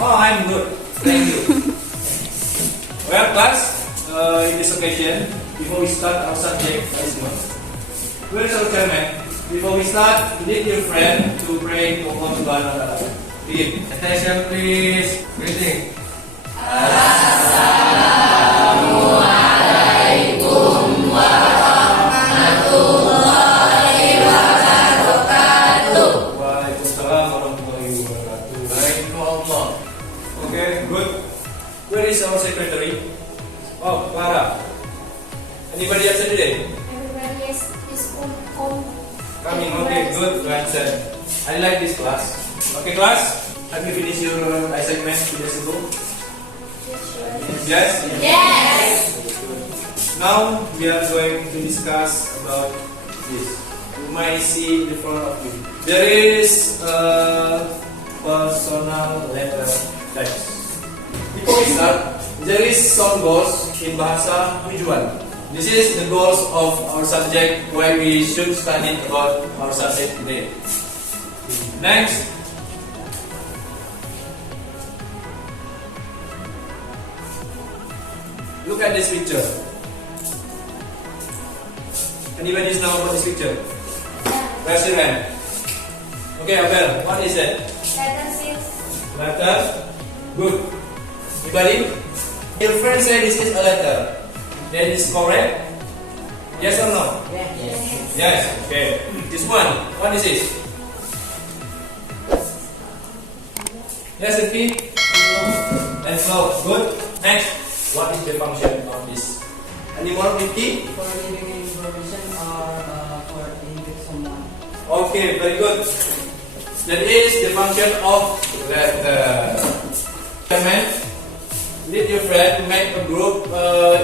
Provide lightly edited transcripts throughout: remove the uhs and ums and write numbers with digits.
Oh, I'm good. Thank you. Well, class, in this occasion, before we start our subject, where is our chairman? Before we start, we need your friend to pray for Allah. Begin. Attention, please. Greeting. Assalamualaikum warahmatullahi wabarakatuh. Waalaikumsalam warahmatullahi wabarakatuh. Waalaikumsalam. Okay, good. Where is our secretary? Oh, Clara. Anybody absent today? Everybody is home. Coming. Okay, good. Answer. I like this class. Okay, class. Have you finished your assignment 2 days ago? Yes? Yes. Now we are going to discuss about this. You might see in front of you. There is a personal letter text. Before we start, there is some goals in bahasa tujuan. This is the goals of our subject, why we should study about our subject today. Next. Look at this picture. Anybody know about this picture? Raise your hand. Okay, Abel, what is it? Letter 6. Letter? Good. Anybody? Your friend said this is a letter. That is correct? Yes or no? Yes. Yes. Okay. This one, what is it? Yes, repeat. And slow. Good. Next. What is the function of this? Any more, Vicky? For giving information or for indicating someone. Okay, very good. That is the function of letter. Lead your friend to make a group.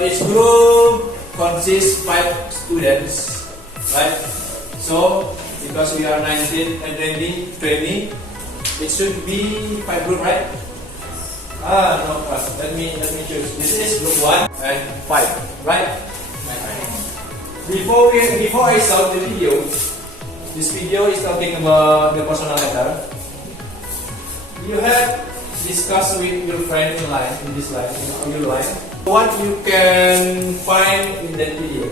Each group consists 5 students, right? So, because we are 19 and 20, it should be 5 groups, right? No, let me choose. This is group 1 and 5, right? Before I start the video, this video is talking about the personal letter. You have discussed with your friend in this line, in your line, what you can find in that video.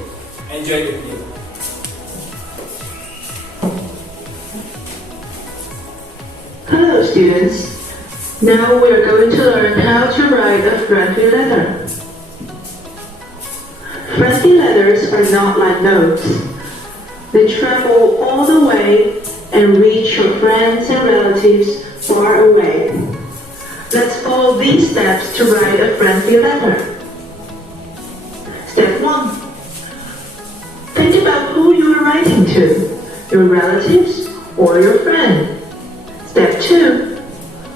Enjoy the video. Hello students. Now we are going to learn how to write a friendly letter. Friendly letters are not like notes. They travel all the way and reach your friends and relatives far away. Let's follow these steps to write a friendly letter. Step 1. Think about who you are writing to, your relatives or your friend. Step 2.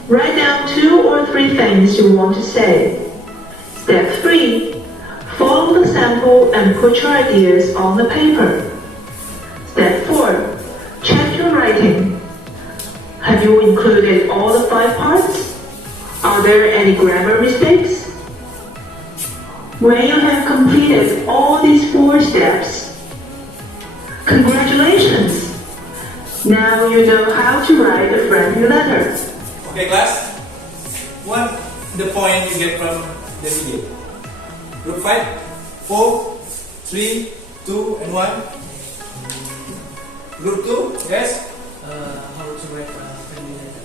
Write down 2 or 3 things you want to say. Step 3. Follow the sample and put your ideas on the paper. Step 4. Check your writing. Have you included all the 5 parts? Are there any grammar mistakes? When you have completed all these 4 steps, congratulations! Now you know how to write a friendly letter. Okay, class. What the point you get from the video? Group 5, 4, 3, 2, and 1. Group 2, yes? How to write a friendly letter.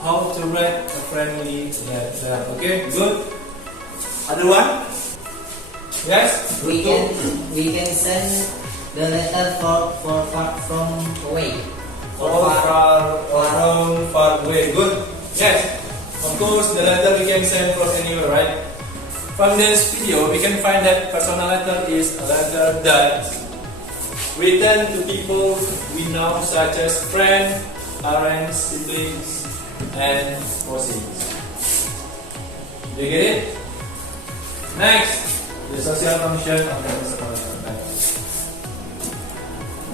How to write a friendly letter. Okay, good. Other one? Yes? We can send the letter from away. Far away. Good. Yes. Of course, the letter we can send from anywhere, right? From this video, we can find that personal letter is a letter that written to people we know, such as friends, parents, siblings, and cousins. Do you get it? Next, the social function of the personal letter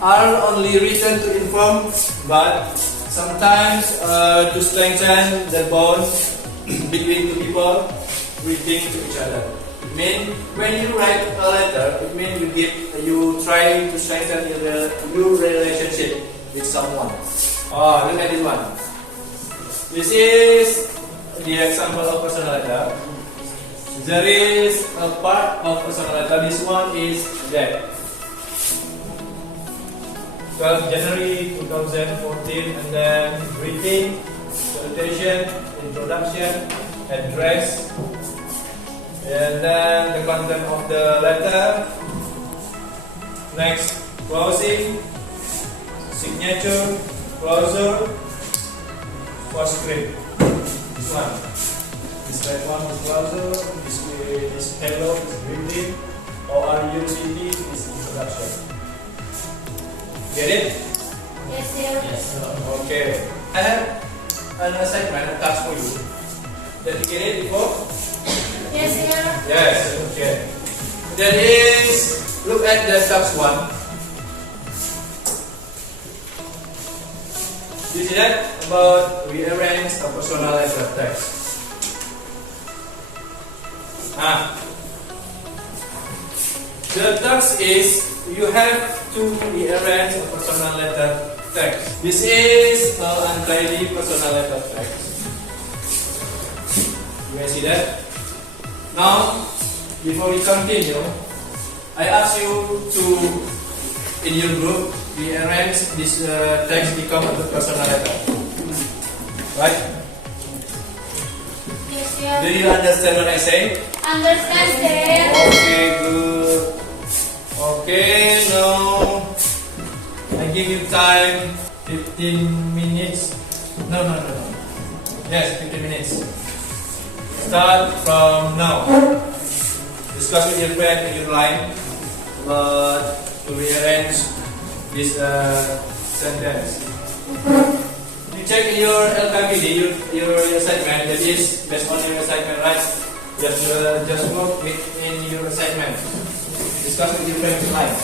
are only written to inform, but sometimes to strengthen the bond between two people writing to each other. It means when you write a letter, it means you try to strengthen your relationship with someone. Oh, look at this one. This is the example of personal letter. There is a part of personal letter. This one is that 12 January 2014, and then greeting, salutation, introduction, address, and then the content of the letter. Next, closing, signature, closure, postscript. This one. This red one is closure. This hello is greeting. ORUCT is introduction. Get it? Yes, sir. Okay. I have an assignment, a task for you. Did you get it before? Yes, sir. Yes. Okay. That is, look at the task one. You see that? About rearrange a personal letter text. The task is you have to rearrange a personal letter text. This is an untidy personal letter text. You can see that? Now, before we continue, I ask you to, in your group, rearrange this text become a personal letter. Right? Yes, sir. Do you understand what I say? Understand, sir. Okay, good. Okay, now I give you time 15 minutes. No. Yes, 15 minutes. Start from now. Discuss with your friend in your line to rearrange this sentence. You check your LKPD, your assignment. That is based on your assignment, right? Just work in your assignment. Discuss with your friend in line.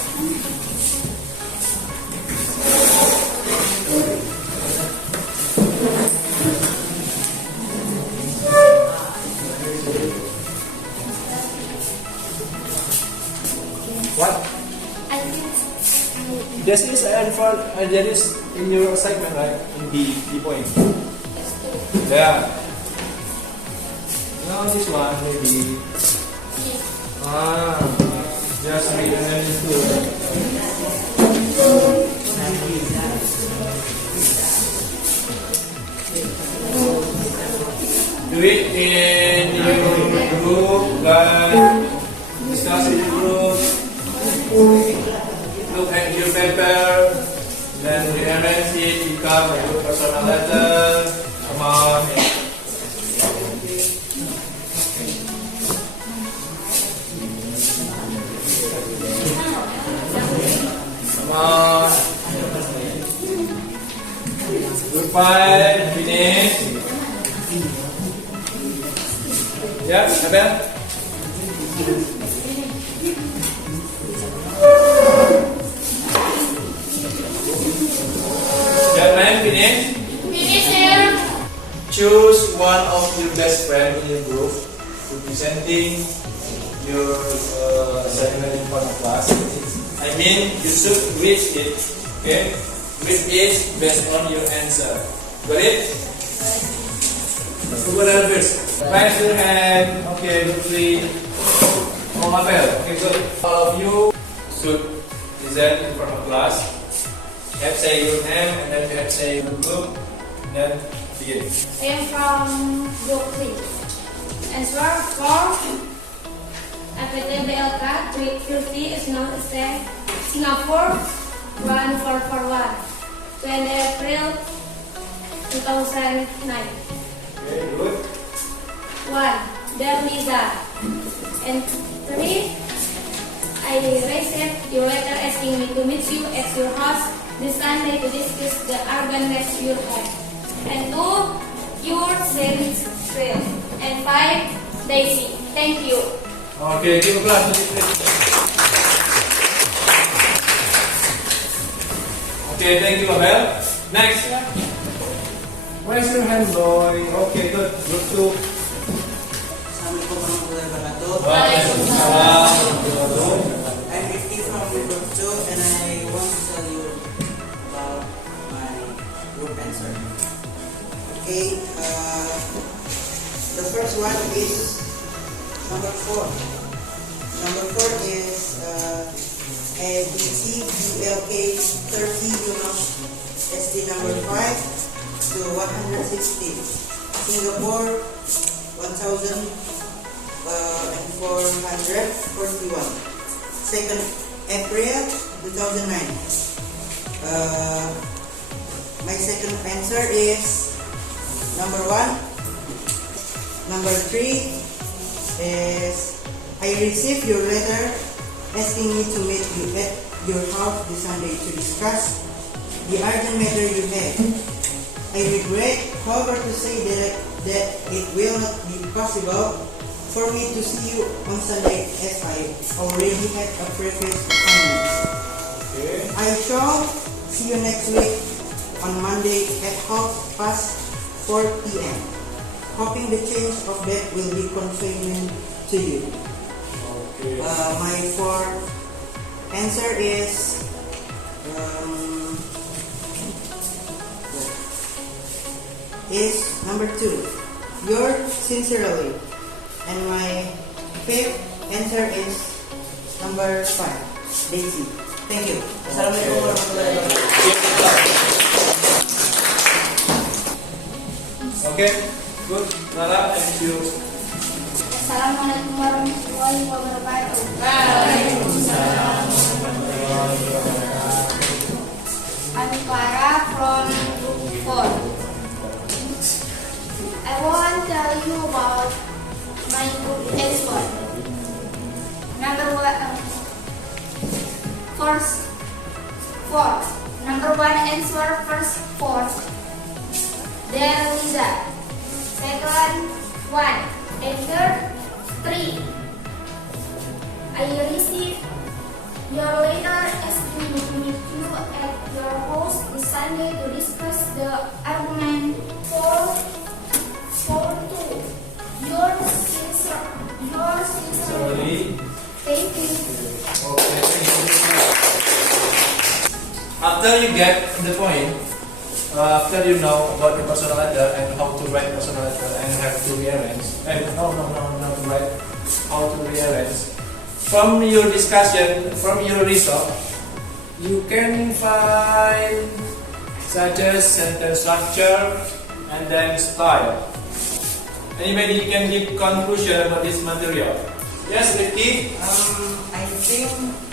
What? I think This is that is in your assignment, right? In the point. Yeah. Now this one maybe. Just read and then do it in your group, guys. Discuss in your group. Look at your paper, then rearrange it, become a good personal letter. Come on. Come on. Goodbye, finish. Yeah, Abel? Finish? finish, sir. Choose one of your best friends in your group representing your assignment in front of class. I mean, you should read it, okay? Read it based on your answer. Got it? Who got it first? Raise your hand. Okay, good, please. Oh, Abel. Okay, good. All of you should present in front of class. Have say your name and then have say your group. Then begin. I am from Brooklyn. Answer for PPL 350 is known as Singapore 1441. 20 April 2009. Okay, good. 1. Darliza. And 3. I received your letter asking me to meet you at your house this Sunday to discuss the urban race you have. And 2. Your Saint Trail. And 5. Daisy. Thank you. Okay, give a class. Okay, thank you, Abel. Next. Where's your hand, boy? Okay, good. Group 2. Assalamualaikum warahmatullahi wabarakatuh. Waalaikumsalam. I'm Ricky from group 2 and I want to tell you about my group answer. Okay, The first one is number 4. Number 4 is ABCDLK 30 units, SD number 5 to 160. Singapore 1441. 2nd April 2009. My second answer is number 1. Number 3 is I received your letter asking me to meet you at your house this Sunday to discuss the urgent matter you have. I regret, however, to say that it will not be possible for me to see you on Sunday as I already had a previous appointment. Okay. I shall see you next week on Monday at 4:30 p.m. Hoping the change of that will be convenient to you. Okay. My fourth answer is number 2. Yours sincerely. And my fifth answer is number 5. Daisy. Thank you. Assalamualaikum warahmatullahi wabarakatuh. Okay, good. Lara, thank you. Assalamualaikum warahmatullahi wabarakatuh. I'm Clara from Group 4. I want to tell you about my group S1. Number 1, first 4. Number 1 answer first 4. There Lisa. Second 1. Edgar 3. I received your letter asking me to meet you at your house this Sunday to discuss the argument 4-2. Yours sincerely. Thank you. Okay, thank you. After you get the point, after you know about the personal letter and how to write personal letter and have to rearrange, not to write, how to rearrange. From your discussion, from your result, you can find such as sentence structure and then style. Anybody can give conclusion about this material? Yes, Ricky? I think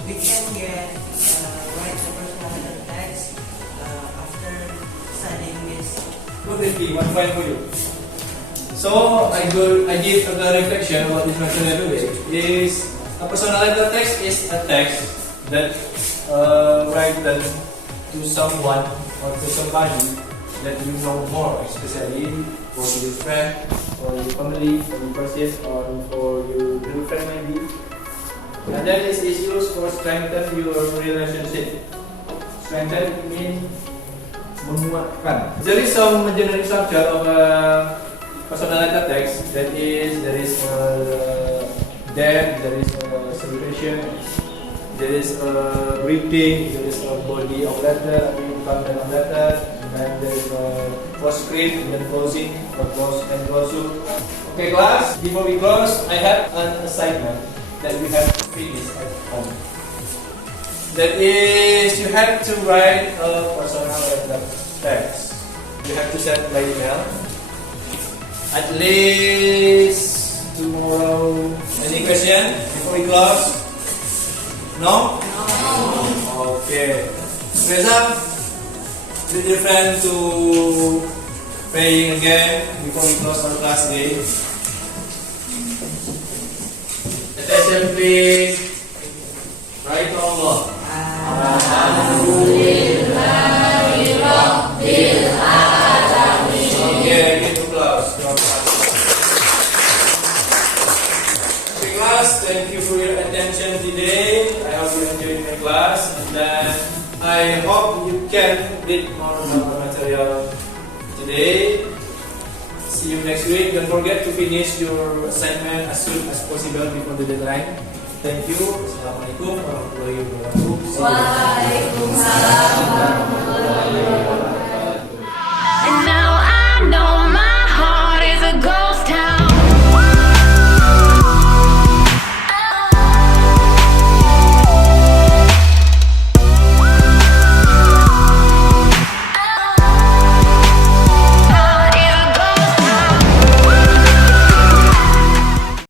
we can get write the personal letter text after studying this. Good, Ricky. 1 point for you. So I give a reflection about this material today. Is a personal letter text is a text that written to someone or to somebody that you know more, especially for your friend, for your family, for your person, or for your girlfriend maybe. And then is used for strengthen your relationship. Strengthen means menguatkan. There is some generic structure of a personal letter text. That is, there is there is a celebration, there is a greeting, there is a body of letter, content of letter, and there is a postscript and then closing, or close and closure. Okay, class. Before we close, I have an assignment that we have to finish at home. That is, you have to write a personal letter text. You have to send by email. At least tomorrow. Any question before we close? No? No. Okay. Raise up with your friend to praying again before we close our class day. Attention please. Right to Allah. Okay, get to class. Okay, class, thank you for your attention today. I hope you enjoyed my class, and then I hope you can read more about the material today. See you next week. Don't forget to finish your assignment as soon as possible before the deadline. Thank you. Assalamualaikum warahmatullahi wabarakatuh. Waalaikumsalam warahmatullahi wabarakatuh.